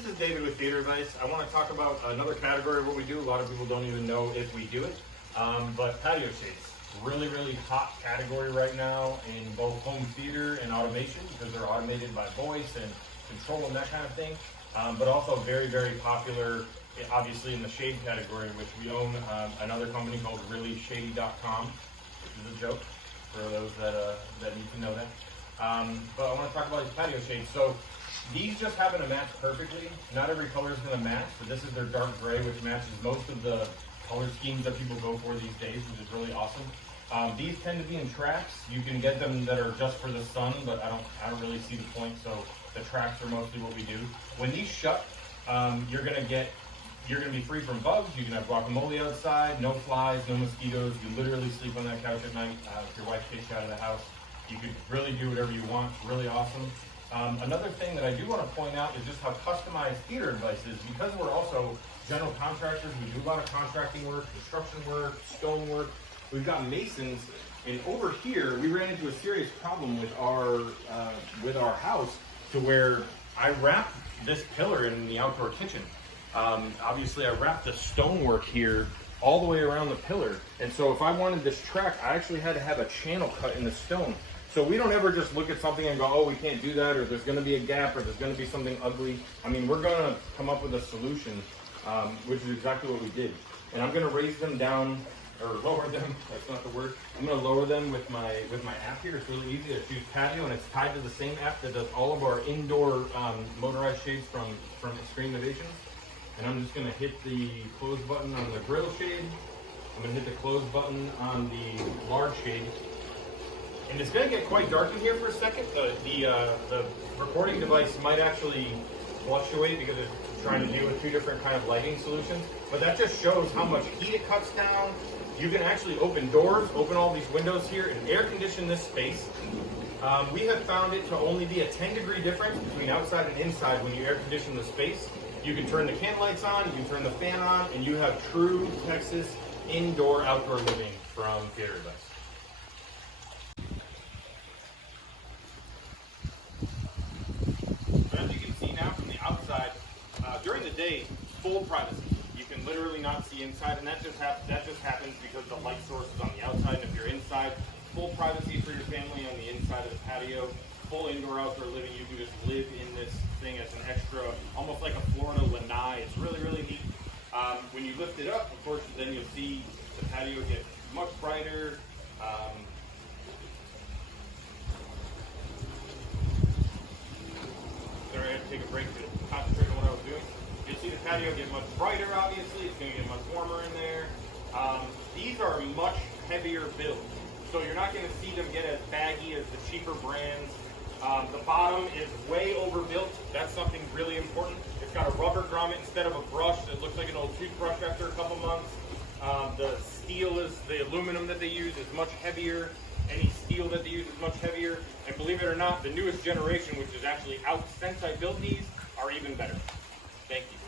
This is David with Theater Advice. I want to talk about another category of what we do. A lot of people don't even know if we do it, but patio shades. Really, really hot category right now in both home theater and automation because they're automated by voice and control and that kind of thing, but also very, very popular, obviously, in the shade category, which we own another company called reallyshady.com, which is a joke for those that need to know that. But I want to talk about these patio shades. So these just happen to match perfectly. Not every color is going to match, but this is their dark gray, which matches most of the color schemes that people go for these days, which is really awesome. These tend to be in tracks. You can get them that are just for the sun, but I don't really see the point. So the tracks are mostly what we do. When these shut, you're gonna be free from bugs. You can have guacamole outside, no flies, no mosquitoes. You literally sleep on that couch at night. If your wife kicks you out of the house, you could really do whatever you want. Really awesome. Another thing that I do want to point out is just how customized Theater Advice is. Because we're also general contractors, we do a lot of contracting work, construction work, stone work. We've got masons, and over here we ran into a serious problem with our house to where I wrapped this pillar in the outdoor kitchen. Obviously, I wrapped the stonework here all the way around the pillar, and so if I wanted this track, I actually had to have a channel cut in the stone. So we don't ever just look at something and go, oh, we can't do that, or there's going to be a gap, or there's going to be something ugly. I mean, we're going to come up with a solution, which is exactly what we did. And I'm going to raise them down, or lower them, that's not the word. I'm going to lower them with my app here. It's really easy. It's Choose Patio, and it's tied to the same app that does all of our indoor motorized shades from Extreme Innovations. And I'm just going to hit the close button on the grill shade. I'm going to hit the close button on the large shade. And it's going to get quite dark in here for a second. The recording device might actually fluctuate because it's trying to deal with two different kind of lighting solutions. But that just shows how much heat it cuts down. You can actually open doors, open all these windows here, and air condition this space. We have found it to only be a 10-degree difference between outside and inside when you air condition the space. You can turn the can lights on, you can turn the fan on, and you have true Texas indoor-outdoor living from Theater Advice. As you can see now from the outside, during the day, full privacy. You can literally not see inside, and that just happens because the light source is on the outside. And if you're inside, full privacy for your family on the inside of the patio, full indoor-outdoor living. You can just live in this thing as an extra, almost like a Florida lanai. It's really, really neat. When you lift it up, of course, then you'll see the patio get much brighter. Sorry, I had to take a break to concentrate on what I was doing. You'll see the patio get much brighter, obviously. It's going to get much warmer in there. These are much heavier built, so you're not going to see them get as baggy as the cheaper brands. The bottom is way overbuilt. That's something really important. It's got a rubber grommet instead of a brush that looks like an old toothbrush after a couple months. The aluminum that they use is much heavier. Any steel that they use is much heavier. And believe it or not, the newest generation, which is actually out since I built these, are even better. Thank you.